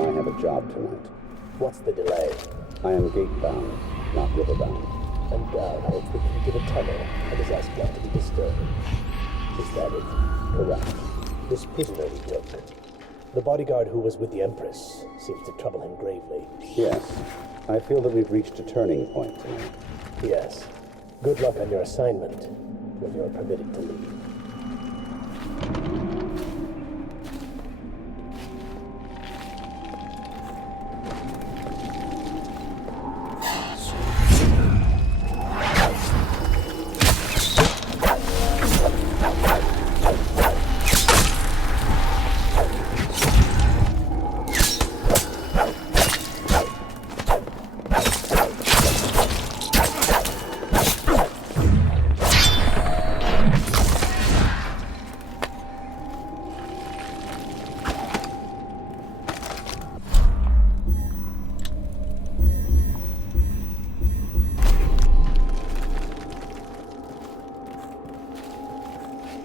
I have a job tonight. What's the delay? I am gate-bound, not river-bound. And Dowd holds the key to the tunnel and has asked not to be disturbed. Is that it? Correct. This prisoner he took, the bodyguard who was with the Empress, seems to trouble him gravely. Yes. I feel that we've reached a turning point tonight. Yes. Good luck on your assignment when you're permitted to leave.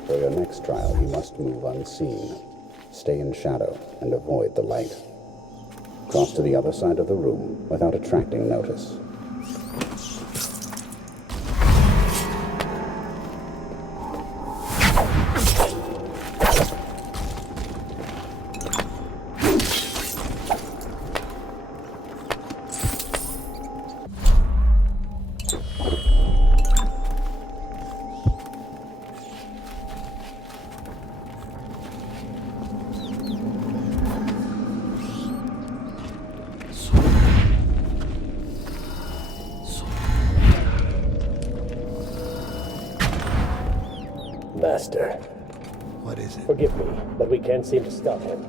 For your next trial, you must move unseen. Stay in shadow and avoid the light. Cross to the other side of the room without attracting notice. Master. What is it? Forgive me, but we can't seem to stop him.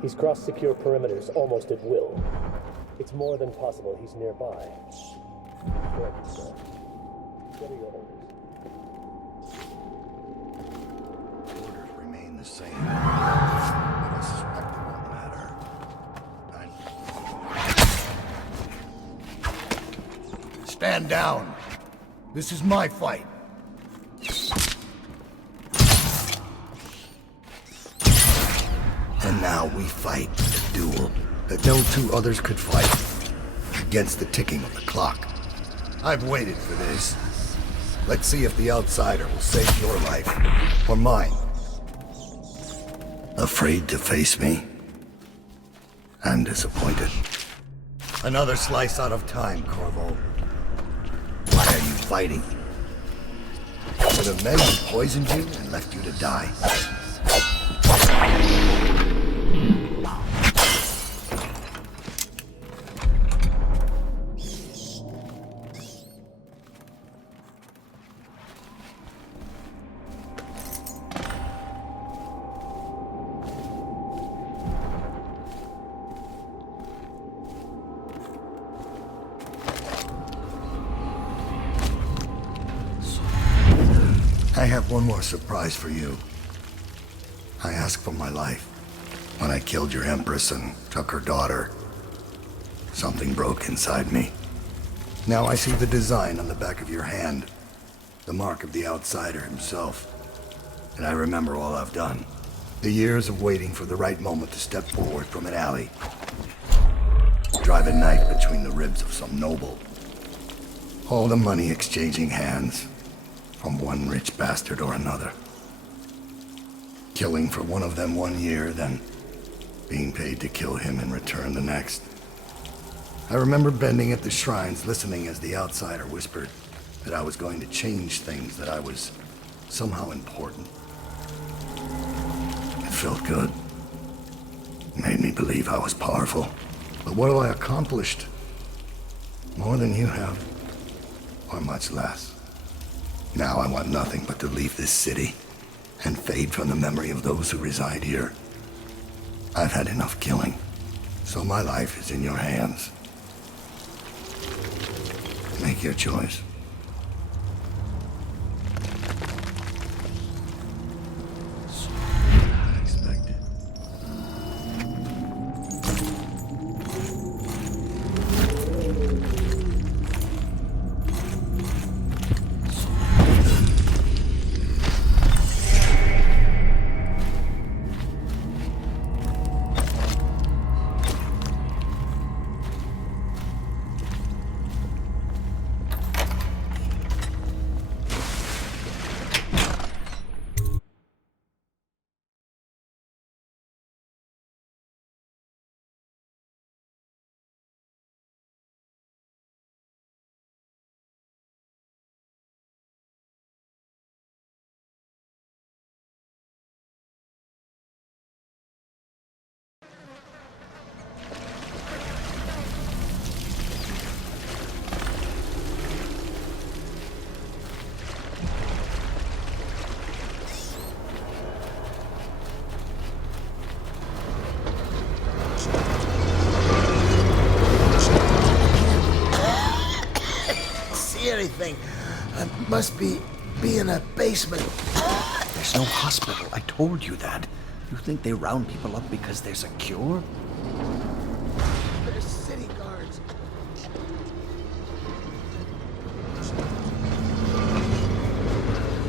He's crossed secure perimeters almost at will. It's more than possible he's nearby. There you go. What are your orders? Orders remain the same. But I suspect it won't matter. Stand down. This is my fight. And now we fight a duel that no two others could fight against the ticking of the clock. I've waited for this. Let's see if the outsider will save your life or mine. Afraid to face me? I'm disappointed. Another slice out of time, Corvo. Why are you fighting? For the men who poisoned you and left you to die? I have one more surprise for you. I asked for my life. When I killed your Empress and took her daughter, something broke inside me. Now I see the design on the back of your hand, the mark of the outsider himself. And I remember all I've done. The years of waiting for the right moment to step forward from an alley. Drive a knife between the ribs of some noble. All the money exchanging hands from one rich bastard or another. Killing for one of them 1 year, then being paid to kill him in return the next. I remember bending at the shrines, listening as the outsider whispered that I was going to change things, that I was somehow important. It felt good. It made me believe I was powerful. But what have I accomplished? More than you have, or much less. Now I want nothing but to leave this city and fade from the memory of those who reside here. I've had enough killing, so my life is in your hands. Make your choice. Unexpected. Anything. I must be in a basement. There's no hospital. I told you that. You think they round people up because there's a cure? There's city guards.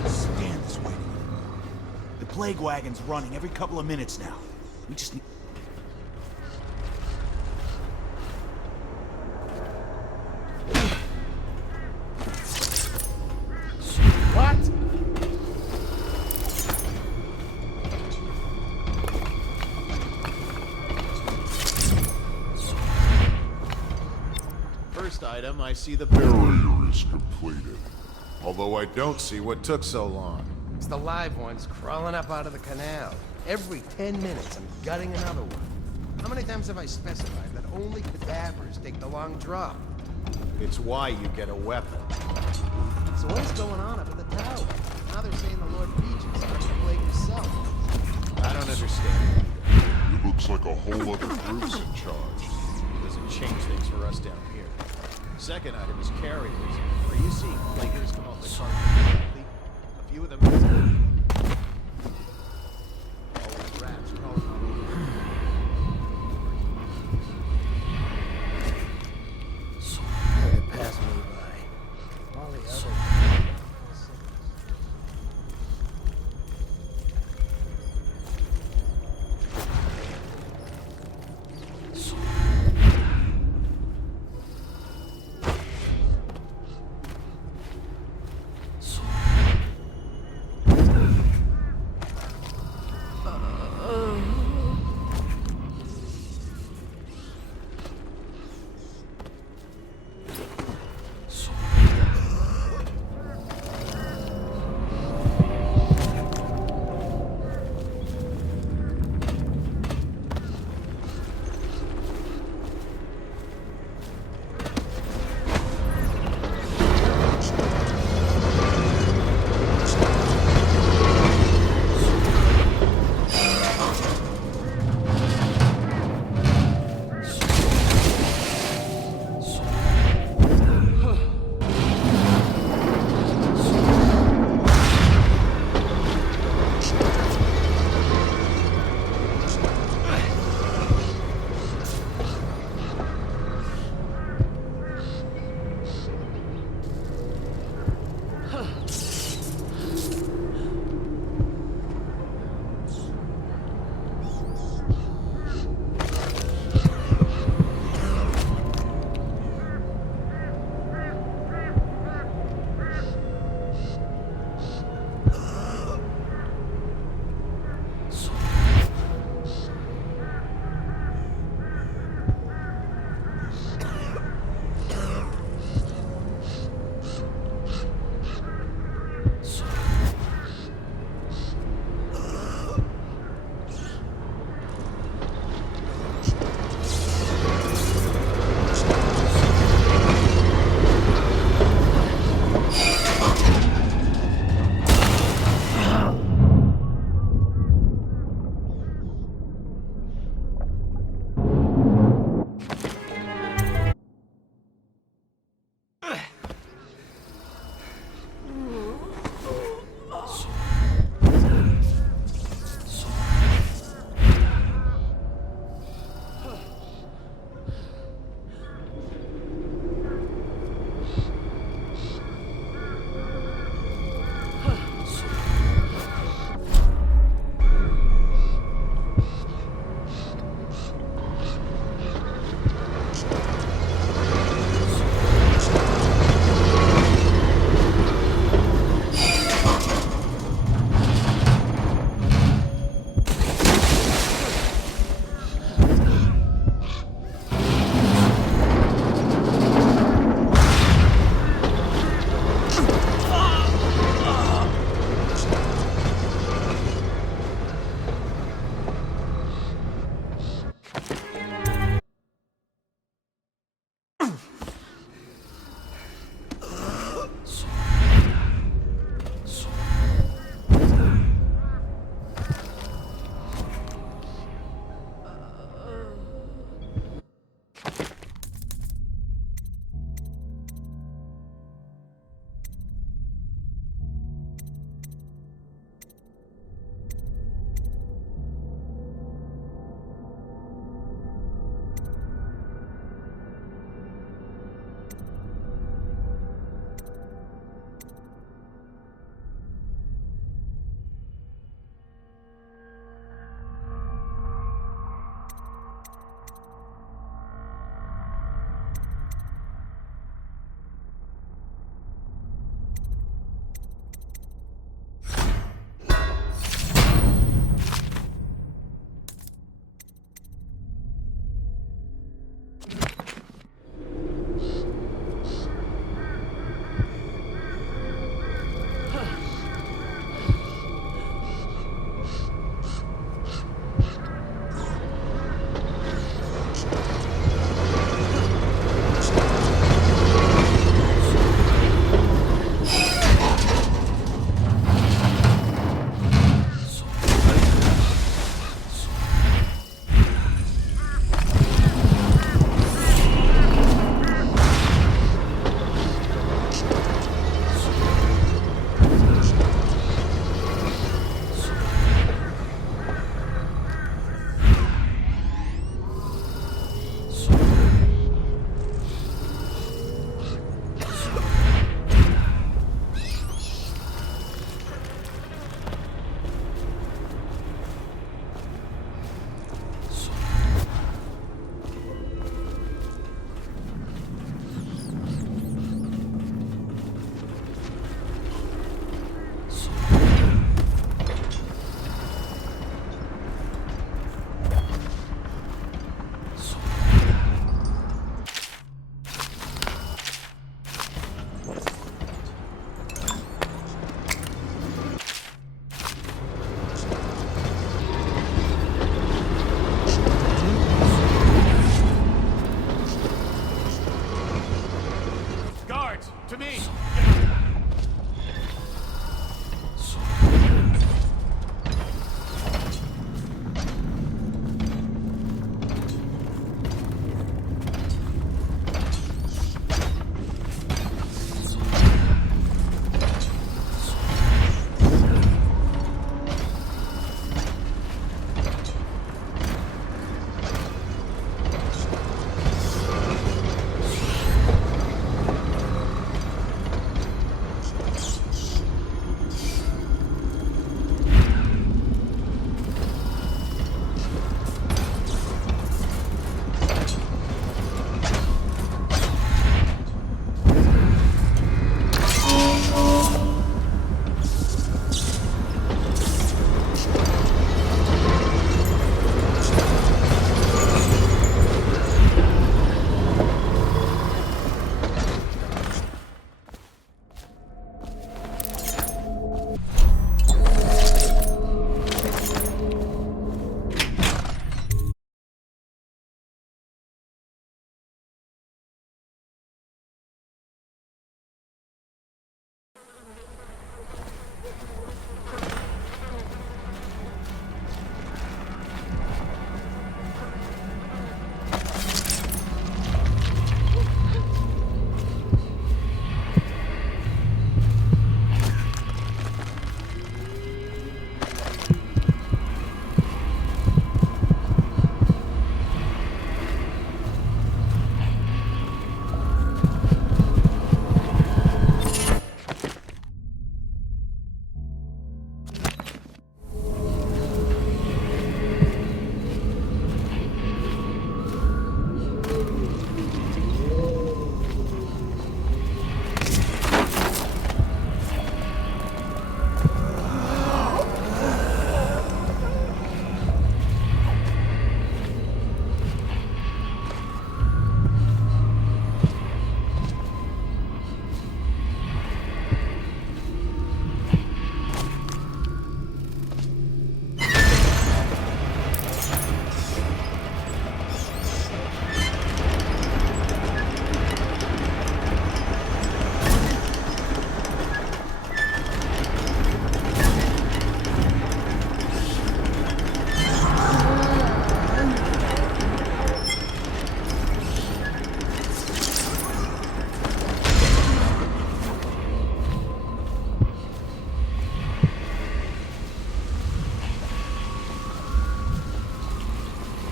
Stand this way. The plague wagon's running every couple of minutes now. We just need... Item, I see the barrier is completed. Although I don't see what took so long. It's the live ones crawling up out of the canal. Every 10 minutes, I'm gutting another one. How many times have I specified that only cadavers take the long drop? It's why you get a weapon. So what is going on up in the tower? Now they're saying the Lord Regent's got the plague himself. I don't understand. It looks like a whole other group's in charge. Doesn't change things for us down here. Second item is carriers. Are you seeing plaguers come off the cart? A few of them. Always rats crawling all over. It passed me by. All the other...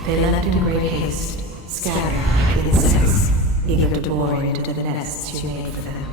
They left in great haste, scattered like insects, eager to bore into the nests you made for them.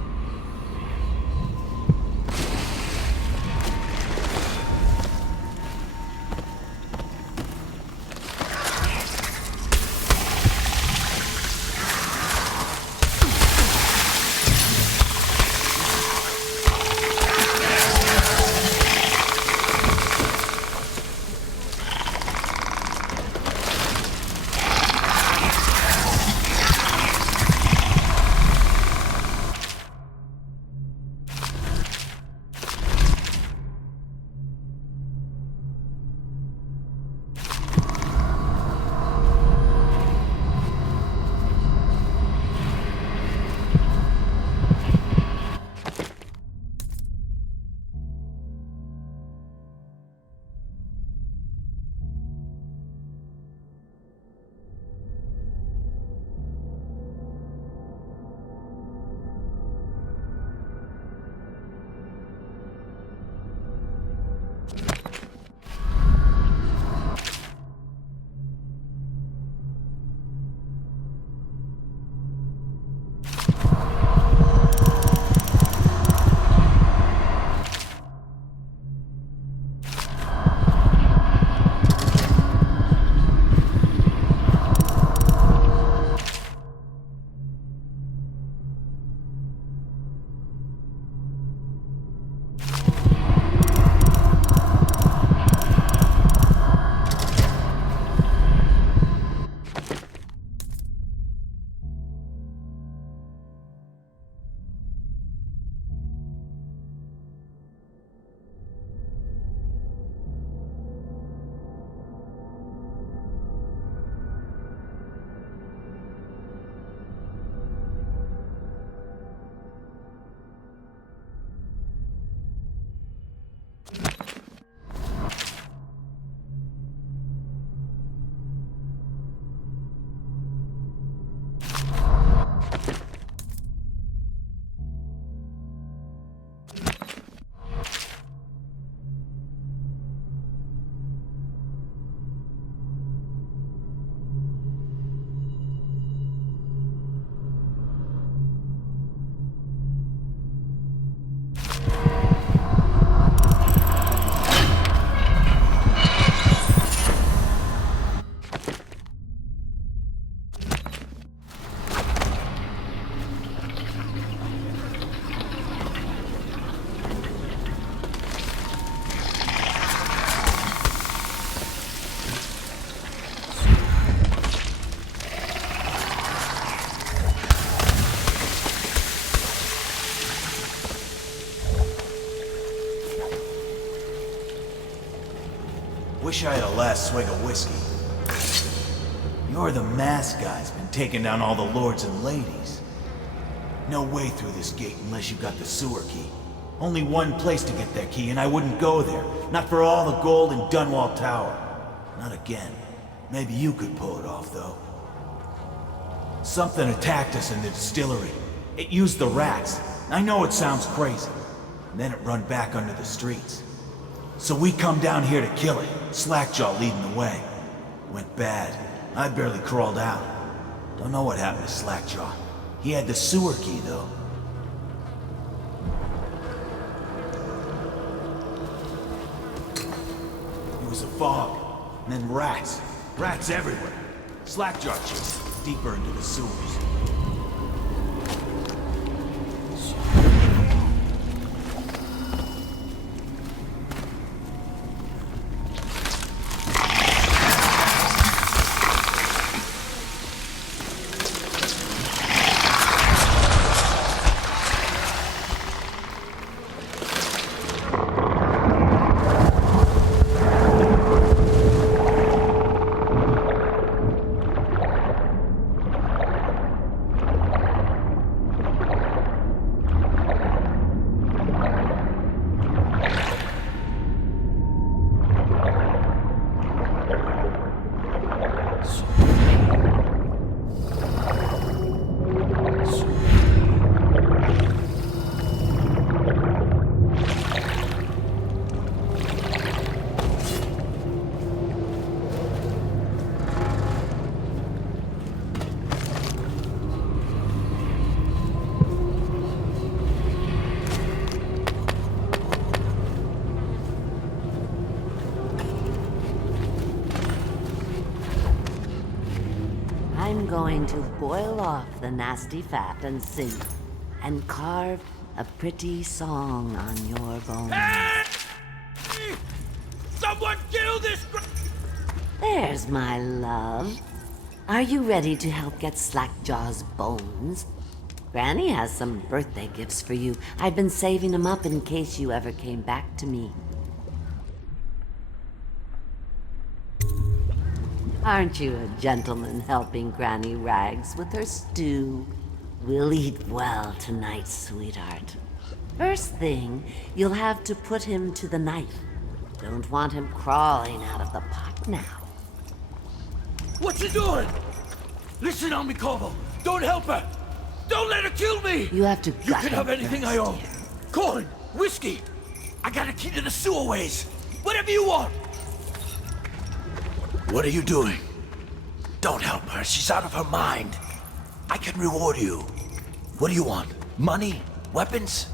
Wish I had a last swig of whiskey. You're the masked guy's been taking down all the lords and ladies. No way through this gate unless you got the sewer key. Only one place to get that key, and I wouldn't go there. Not for all the gold in Dunwall Tower. Not again. Maybe you could pull it off, though. Something attacked us in the distillery. It used the rats. I know it sounds crazy. And then it run back under the streets. So we come down here to kill it. Slackjaw leading the way. Went bad. I barely crawled out. Don't know what happened to Slackjaw. He had the sewer key, though. It was a fog. And then rats. Rats everywhere. Slackjaw chased deeper into the sewers. I'm going to boil off the nasty fat and sing, and carve a pretty song on your bones. Hey! Someone kill this! There's my love. Are you ready to help get Slackjaw's bones? Granny has some birthday gifts for you. I've been saving them up in case you ever came back to me. Aren't you a gentleman helping Granny Rags with her stew? We'll eat well tonight, sweetheart. First thing, you'll have to put him to the knife. Don't want him crawling out of the pot now. What you doing? Listen on me, Corvo. Don't help her. Don't let her kill me. You have to You gut can him have anything first, I own. dear. Corn, whiskey. I got a key to the sewerways. Whatever you want. What are you doing? Don't help her. She's out of her mind. I can reward you. What do you want? Money? Weapons?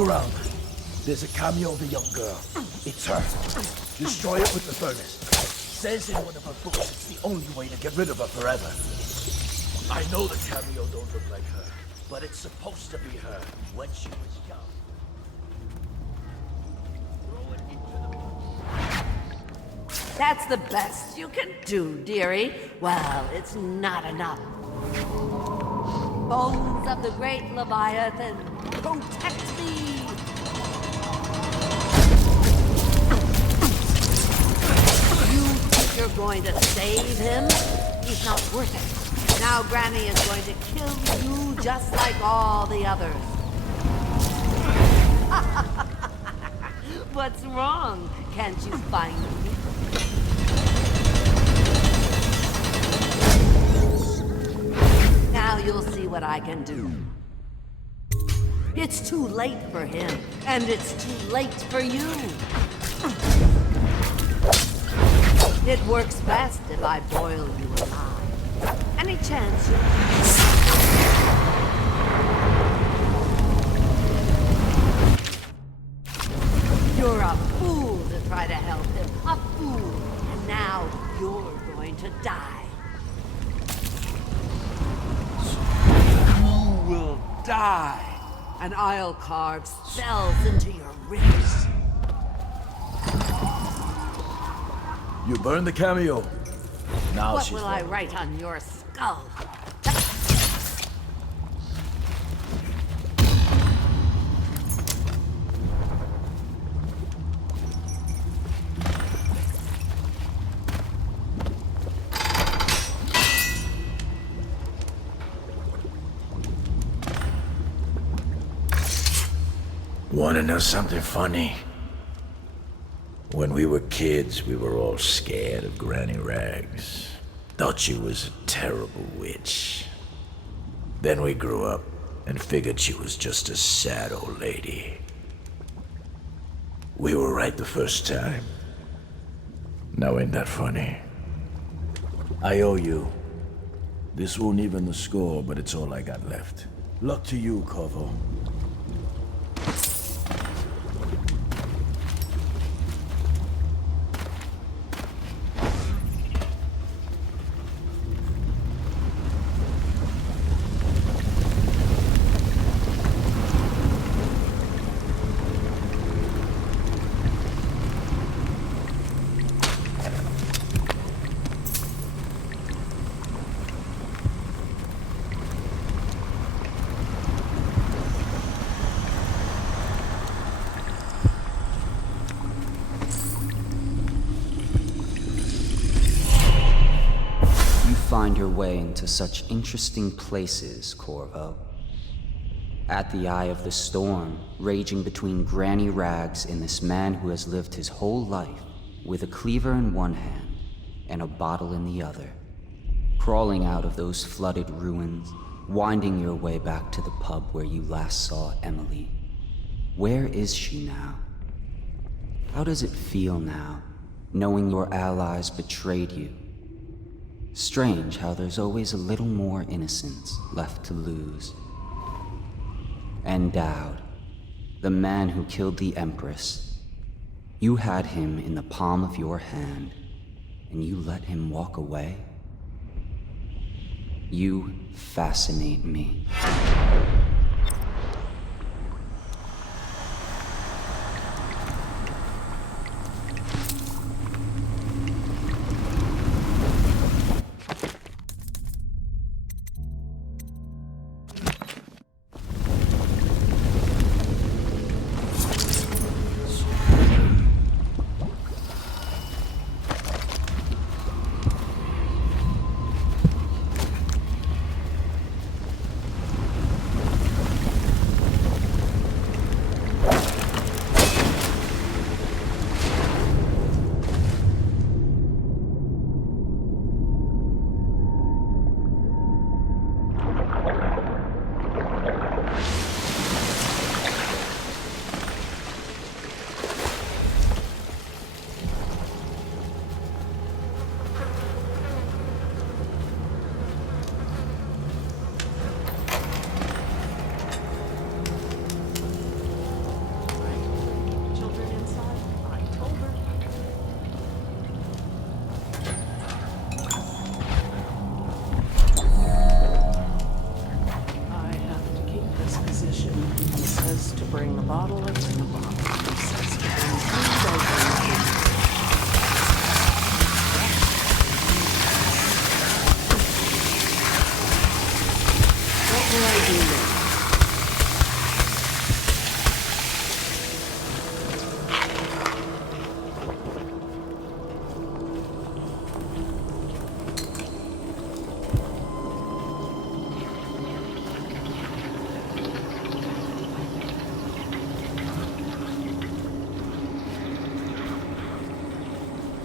around. There's a cameo of a young girl. It's her. Destroy it with the furnace. Says in one of her books it's the only way to get rid of her forever. I know the cameo don't look like her, but it's supposed to be her when she was young. Throw it into the... That's the best you can do, dearie. Well, it's not enough. Bones of the great Leviathan, protect me! You think you're going to save him? He's not worth it. Now Granny is going to kill you just like all the others. What's wrong? Can't you find me? Now you'll see what I can do. It's too late for him, and it's too late for you. It works best if I boil you alive. Any chance you... You're a fool to try to help him. A fool. And now you're going to die. You will die. And I'll carve cells into your ribs. You burned the cameo. Now What she's will I gone. write on your skull? Wanna know something funny? When we were kids, we were all scared of Granny Rags. Thought she was a terrible witch. Then we grew up and figured she was just a sad old lady. We were right the first time. Now ain't that funny? I owe you. This won't even the score, but it's all I got left. Luck to you, Corvo. Find your way into such interesting places, Corvo. At the eye of the storm, raging between Granny Rags and this man who has lived his whole life with a cleaver in one hand and a bottle in the other. Crawling out of those flooded ruins, winding your way back to the pub where you last saw Emily. Where is she now? How does it feel now, knowing your allies betrayed you? Strange how there's always a little more innocence left to lose. And Dowd, the man who killed the Empress. You had him in the palm of your hand, and you let him walk away? You fascinate me.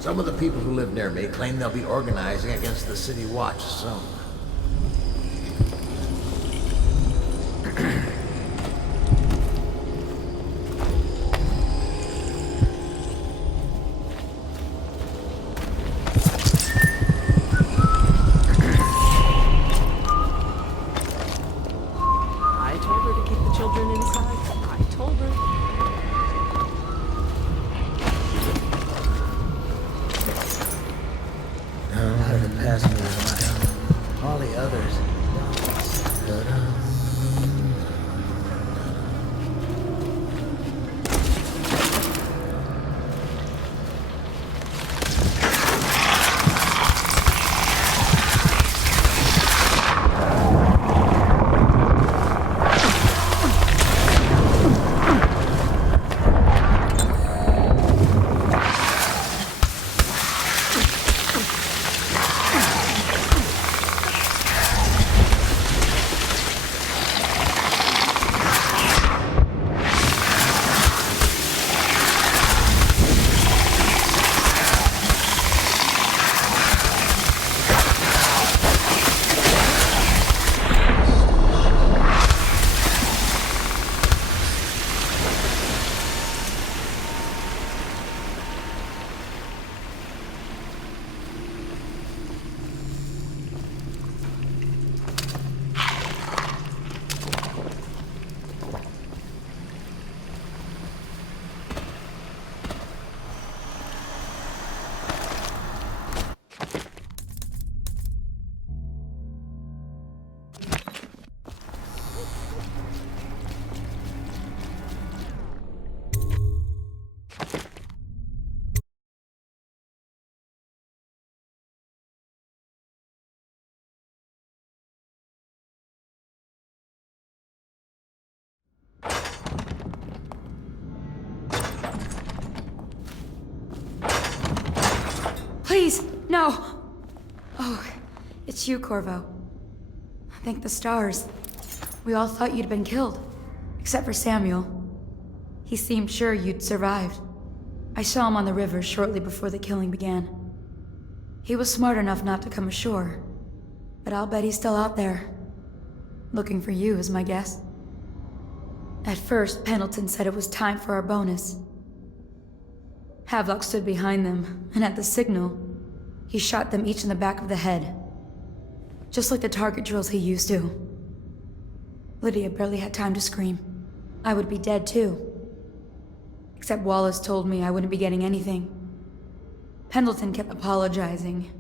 Some of the people who live near me claim they'll be organizing against the City Watch soon. I told her to keep the children inside. I told her. Out of the passenger line. All the others. Please, no! Oh, it's you, Corvo. Thank the stars. We all thought you'd been killed. Except for Samuel. He seemed sure you'd survived. I saw him on the river shortly before the killing began. He was smart enough not to come ashore. But I'll bet he's still out there. Looking for you, is my guess. At first, Pendleton said it was time for our bonus. Havelock stood behind them, and at the signal, he shot them each in the back of the head. Just like the target drills he used to. Lydia barely had time to scream. I would be dead too. Except Wallace told me I wouldn't be getting anything. Pendleton kept apologizing,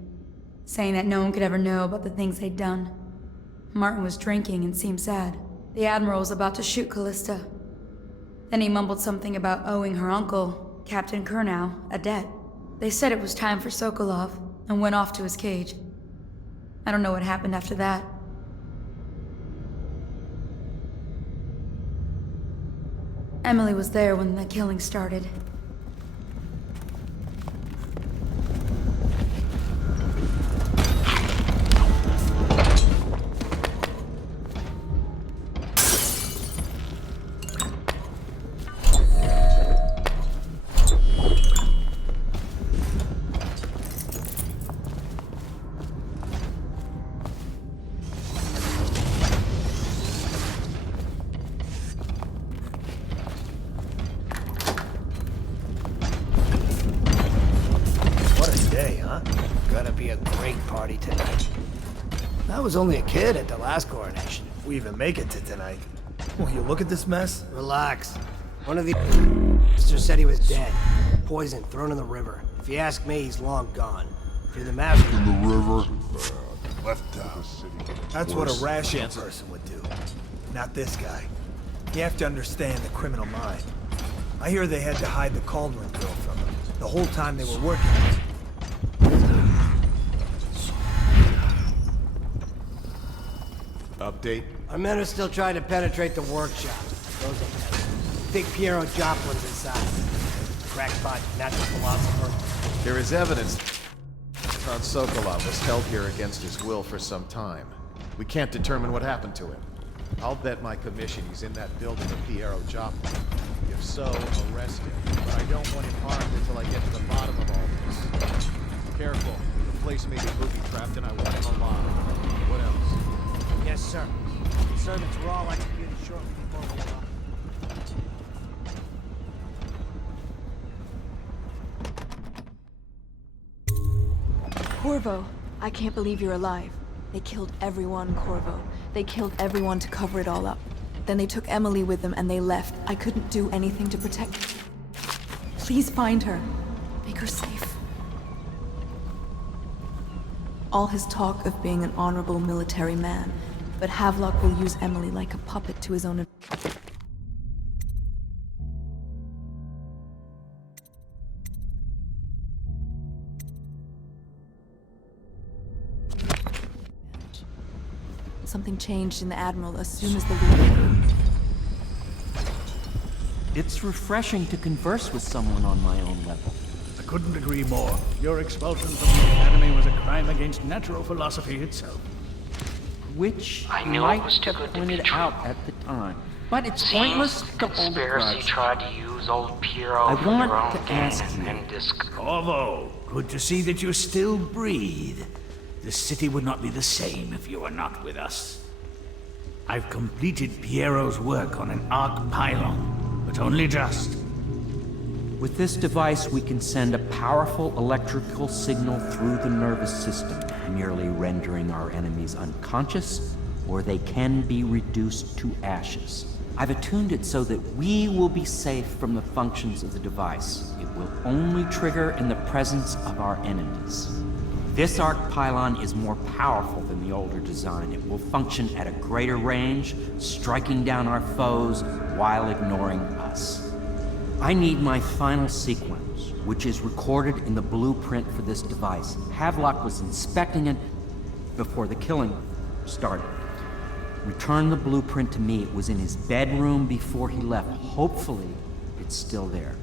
saying that no one could ever know about the things they'd done. Martin was drinking and seemed sad. The Admiral was about to shoot Callista. Then he mumbled something about owing her uncle, Captain Kurnow, a debt. They said it was time for Sokolov, and went off to his cage. I don't know what happened after that. Emily was there when the killing started. I was only a kid at the last coronation. We even make it to tonight. Will you look at this mess? Relax. One of the sisters said he was dead. Poisoned, thrown in the river. If you ask me, he's long gone. If you're the master... In the river, left out. That's what a rational person would do. Not this guy. You have to understand the criminal mind. I hear they had to hide the Cauldron girl from him. The whole time they were working. Update? Our men are still trying to penetrate the workshop. Those are men. Think Piero Joplin's inside. Crackpot, natural philosopher. There is evidence Count Sokolov was held here against his will for some time. We can't determine what happened to him. I'll bet my commission he's in that building with Piero Joplin. If so, arrest him. But I don't want him harmed until I get to the bottom of all this. We're all executed shortly before we arrive. Corvo, I can't believe you're alive. They killed everyone, Corvo. They killed everyone to cover it all up. Then they took Emily with them and they left. I couldn't do anything to protect her. Please find her. Make her safe. All his talk of being an honorable military man, but Havelock will use Emily like a puppet to his own Something changed in the Admiral as soon as the leader. It's refreshing to converse with someone on my own level. I couldn't agree more. Your expulsion from the Academy was a crime against natural philosophy itself. Which I knew might it was too have good to be pointed true. out at the time. But it's Seems pointless the to hold a conspiracy grudge. tried to use old Piero I for want their own to gain ask and you. then Corvo, good to see that you still breathe. The city would not be the same if you were not with us. I've completed Piero's work on an arc pylon, but only just. With this device, we can send a powerful electrical signal through the nervous system, merely rendering our enemies unconscious, or they can be reduced to ashes. I've attuned it so that we will be safe from the functions of the device. It will only trigger in the presence of our enemies. This arc pylon is more powerful than the older design. It will function at a greater range, striking down our foes while ignoring us. I need my final sequence, which is recorded in the blueprint for this device. Havelock was inspecting it before the killing started. Return the blueprint to me. It was in his bedroom before he left. Hopefully, it's still there.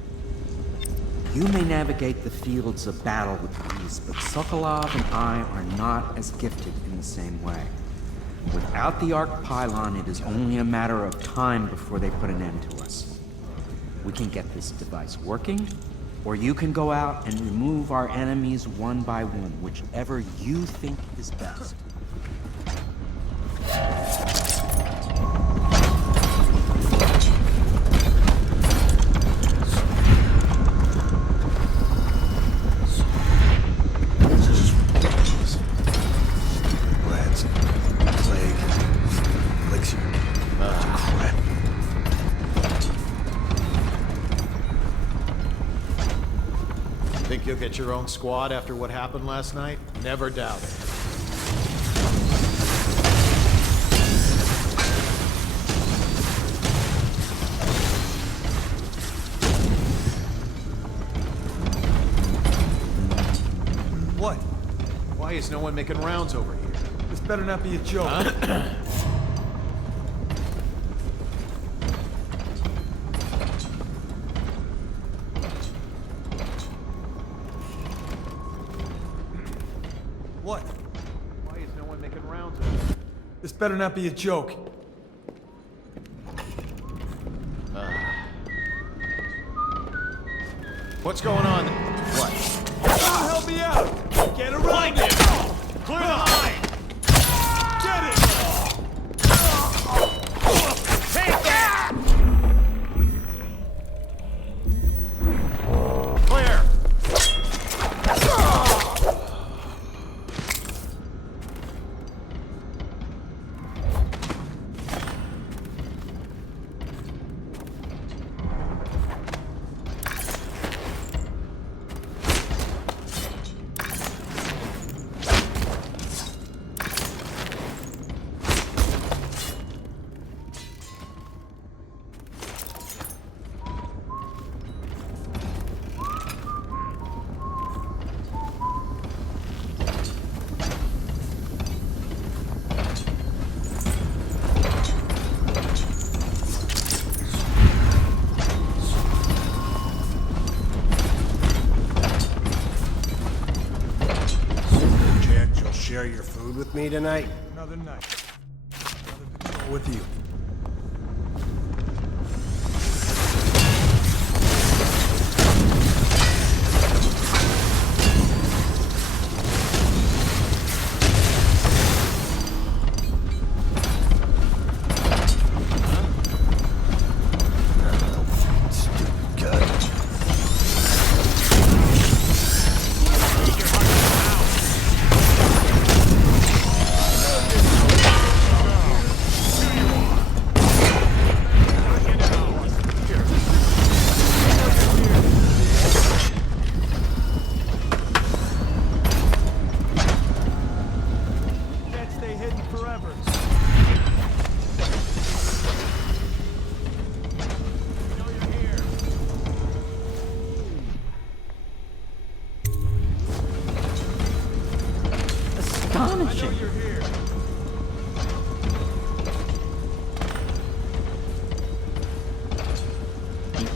You may navigate the fields of battle with ease, but Sokolov and I are not as gifted in the same way. Without the arc pylon, it is only a matter of time before they put an end to us. We can get this device working, or you can go out and remove our enemies one by one, whichever you think is best. Rats, plague, elixir, crap. Think you'll get your own squad after what happened last night? Never doubt it. What? Why is no one making rounds over here? This better not be a joke. What? Why is no one making rounds over here? This better not be a joke. What's going on? What? Someone help me out! Get around it! Clear the line! Get it! Take that! Clear! Share your food with me tonight? Another night. Another patrol with you.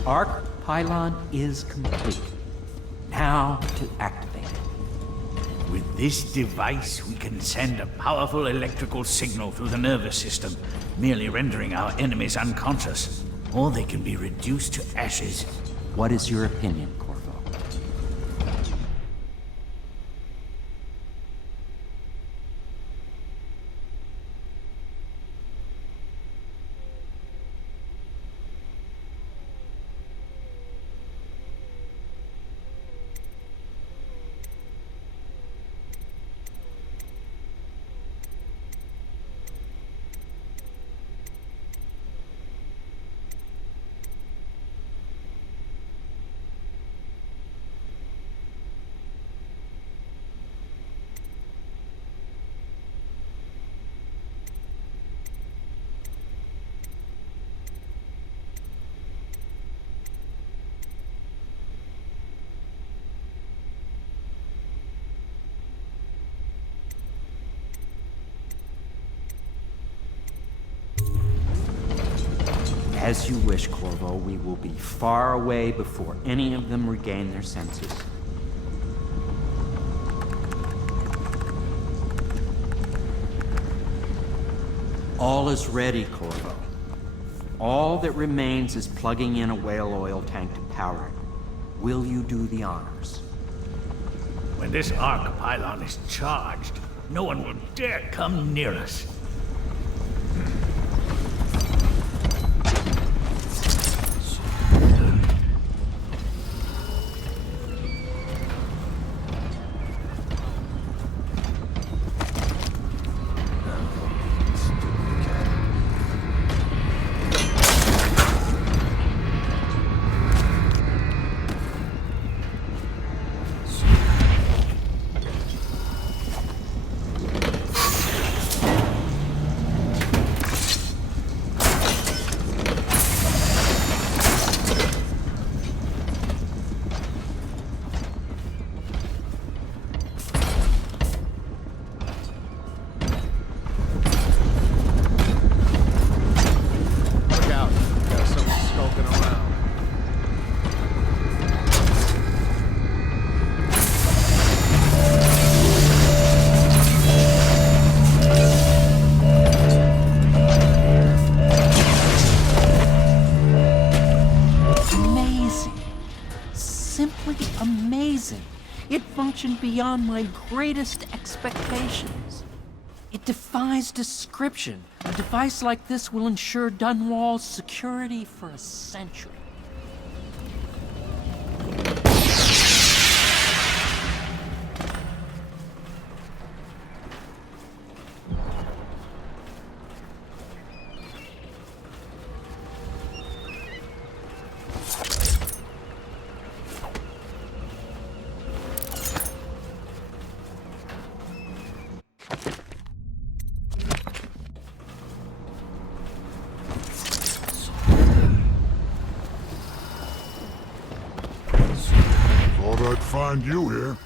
arc pylon is complete. Now to activate it. With this device, we can send a powerful electrical signal through the nervous system, merely rendering our enemies unconscious. Or they can be reduced to ashes. What is your opinion, Corvo? As you wish, Corvo. We will be far away before any of them regain their senses. All is ready, Corvo. All that remains is plugging in a whale oil tank to power it. Will you do the honors? When this arc pylon is charged, no one will dare come near us. Beyond my greatest expectations. It defies description. A device like this will ensure Dunwall's security for a century. Find you here.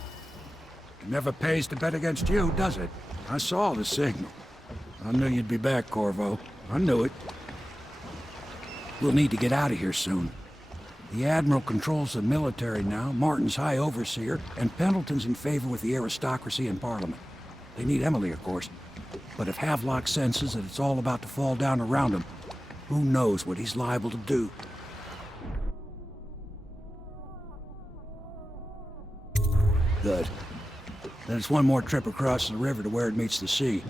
It never pays to bet against you, does it? I saw the signal. I knew you'd be back, Corvo. I knew it. We'll need to get out of here soon. The Admiral controls the military now, Martin's High Overseer, and Pendleton's in favor with the aristocracy and Parliament. They need Emily, of course. But if Havelock senses that it's all about to fall down around him, who knows what he's liable to do. Good. Then it's one more trip across the river to where it meets the sea.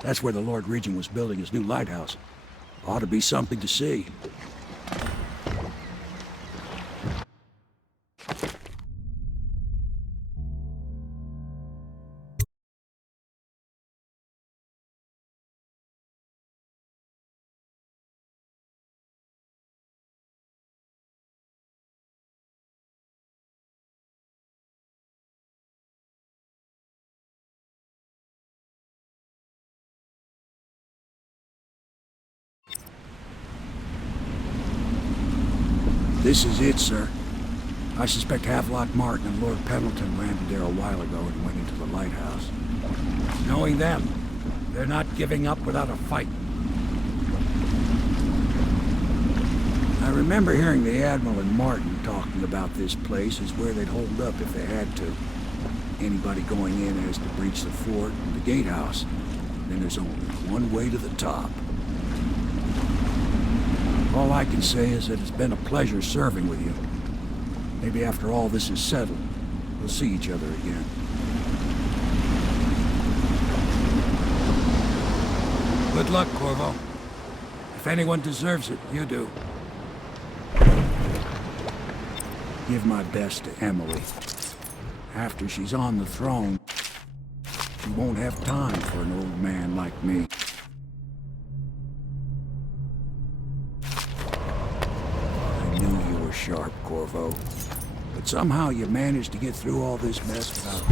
That's where the Lord Regent was building his new lighthouse. Ought to be something to see. This is it, sir. I suspect Havelock Martin and Lord Pendleton landed there a while ago and went into the lighthouse. Knowing them, they're not giving up without a fight. I remember hearing the Admiral and Martin talking about this place as where they'd hold up if they had to. Anybody going in has to breach the fort and the gatehouse. Then there's only one way to the top. All I can say is that it's been a pleasure serving with you. Maybe after all this is settled, we'll see each other again. Good luck, Corvo. If anyone deserves it, you do. Give my best to Emily. After she's on the throne, she won't have time for an old man like me. I knew you were sharp, Corvo. But somehow you managed to get through all this mess without...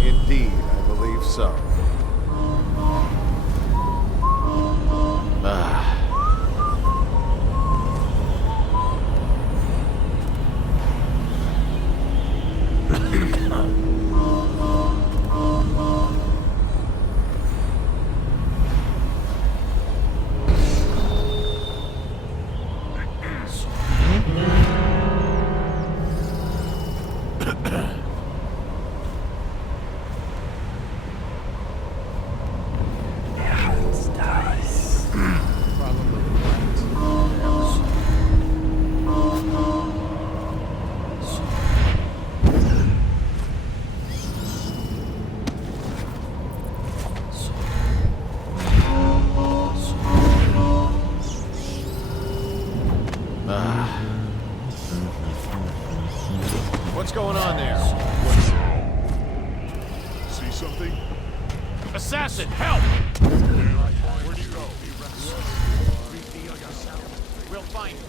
Indeed, I believe so. What's going on there? See something? Assassin, help! Where'd you go? Reveal yourself. We'll find you.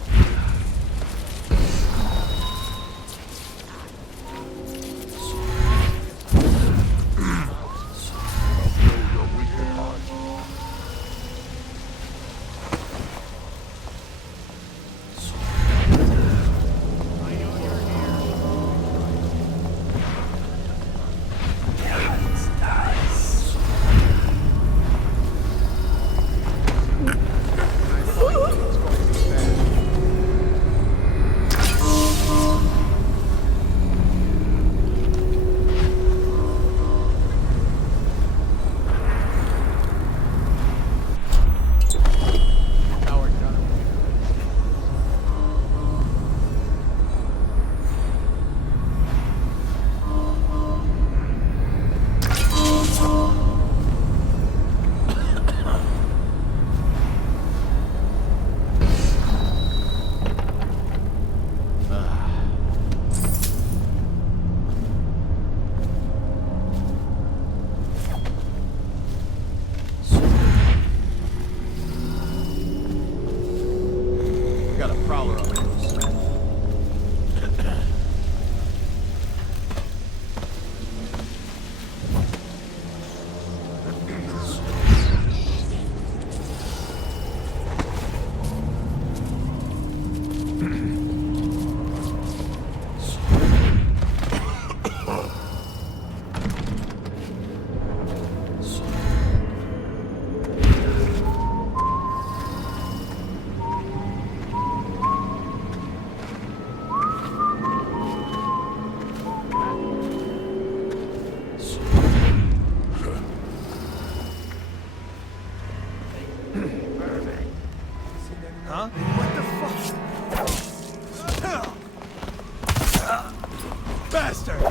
Huh? What the fuck? Bastard!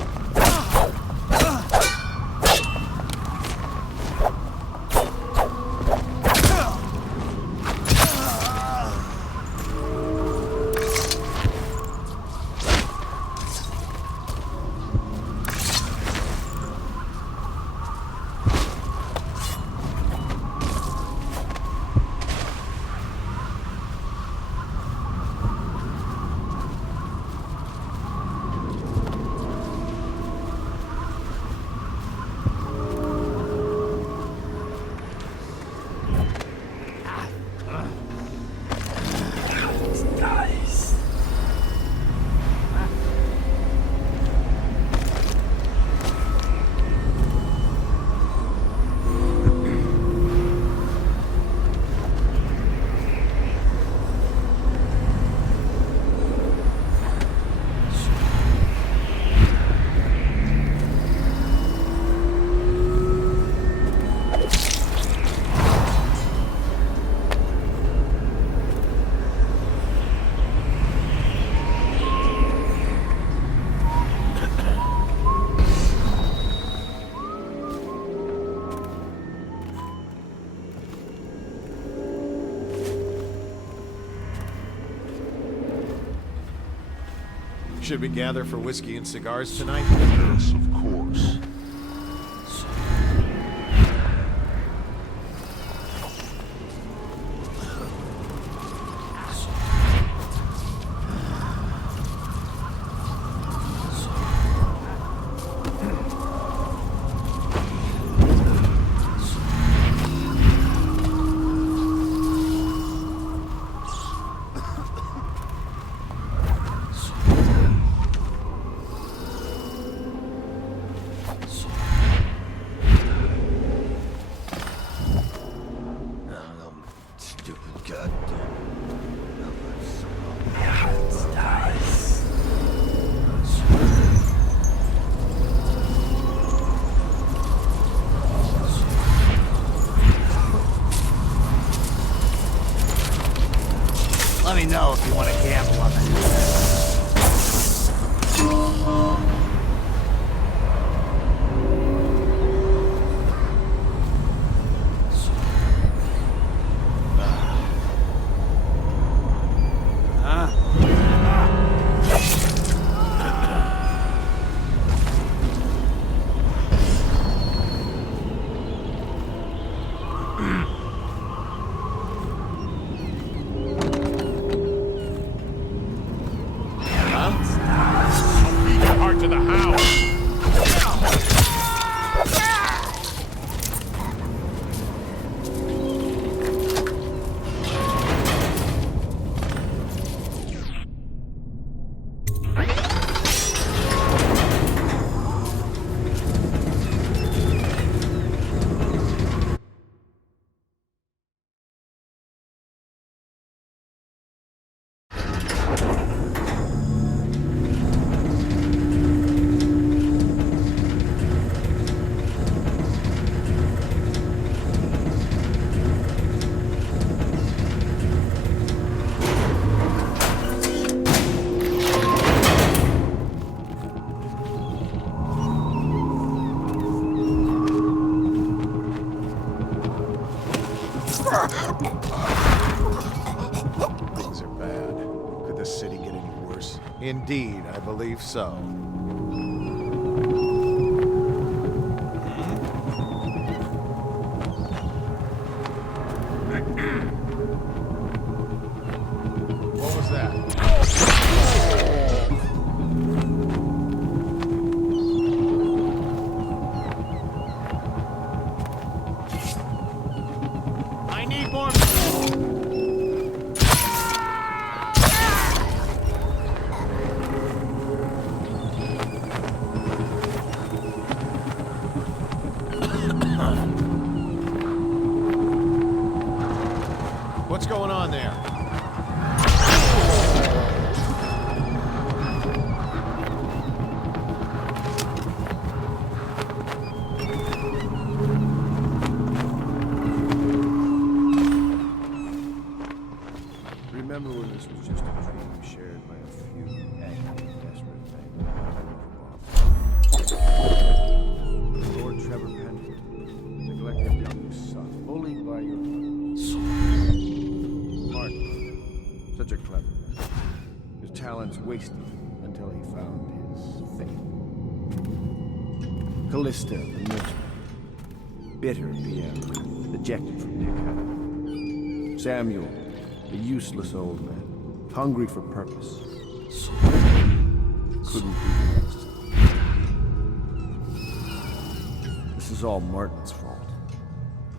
Should we gather for whiskey and cigars tonight? Yes, of course. Let me know if you want to gamble on it. To the house. Things are bad. Could the city get any worse? Indeed, I believe so. What was that? I need more. What's going on there? Remember when this was just a dream shared by a few angry, desperate men? Lord Trevor Pendleton, neglected young son, bullied by your Martin, such a clever man. His talents wasted until he found his fate. Callista, the nursery. Bitter Pierre, ejected from the academy. Samuel, a useless old man, hungry for purpose. Couldn't be next. This is all Martin's fault.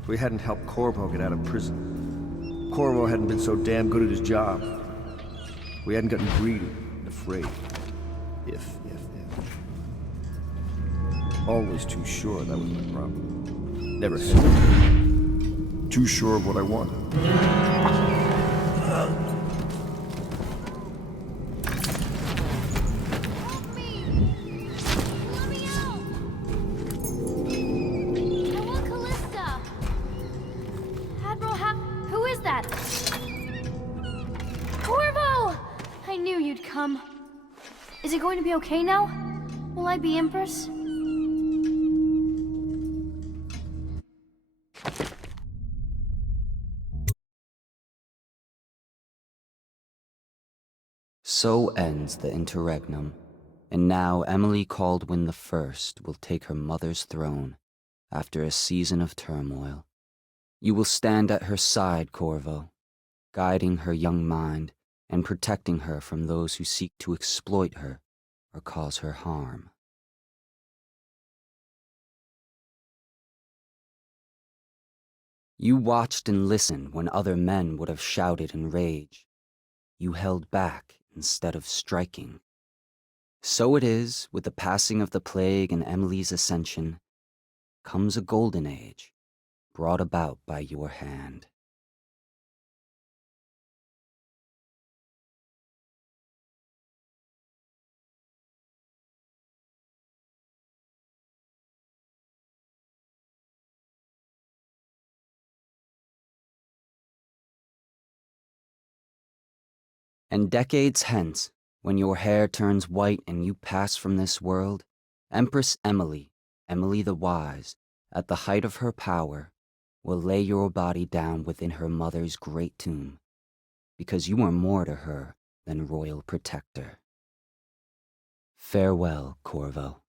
If we hadn't helped Corvo get out of prison, Corvo hadn't been so damn good at his job. We hadn't gotten greedy and afraid. If. Always too sure that was my problem. Never hesitated. Too sure of what I wanted. Is it going to be okay now? Will I be Empress? So ends the interregnum, and now Emily Caldwin the First will take her mother's throne after a season of turmoil. You will stand at her side, Corvo, guiding her young mind and protecting her from those who seek to exploit her or cause her harm. You watched and listened when other men would have shouted in rage. You held back instead of striking. So it is with the passing of the plague and Emily's ascension, comes a golden age brought about by your hand. And decades hence, when your hair turns white and you pass from this world, Empress Emily, Emily the Wise, at the height of her power, will lay your body down within her mother's great tomb, because you are more to her than royal protector. Farewell, Corvo.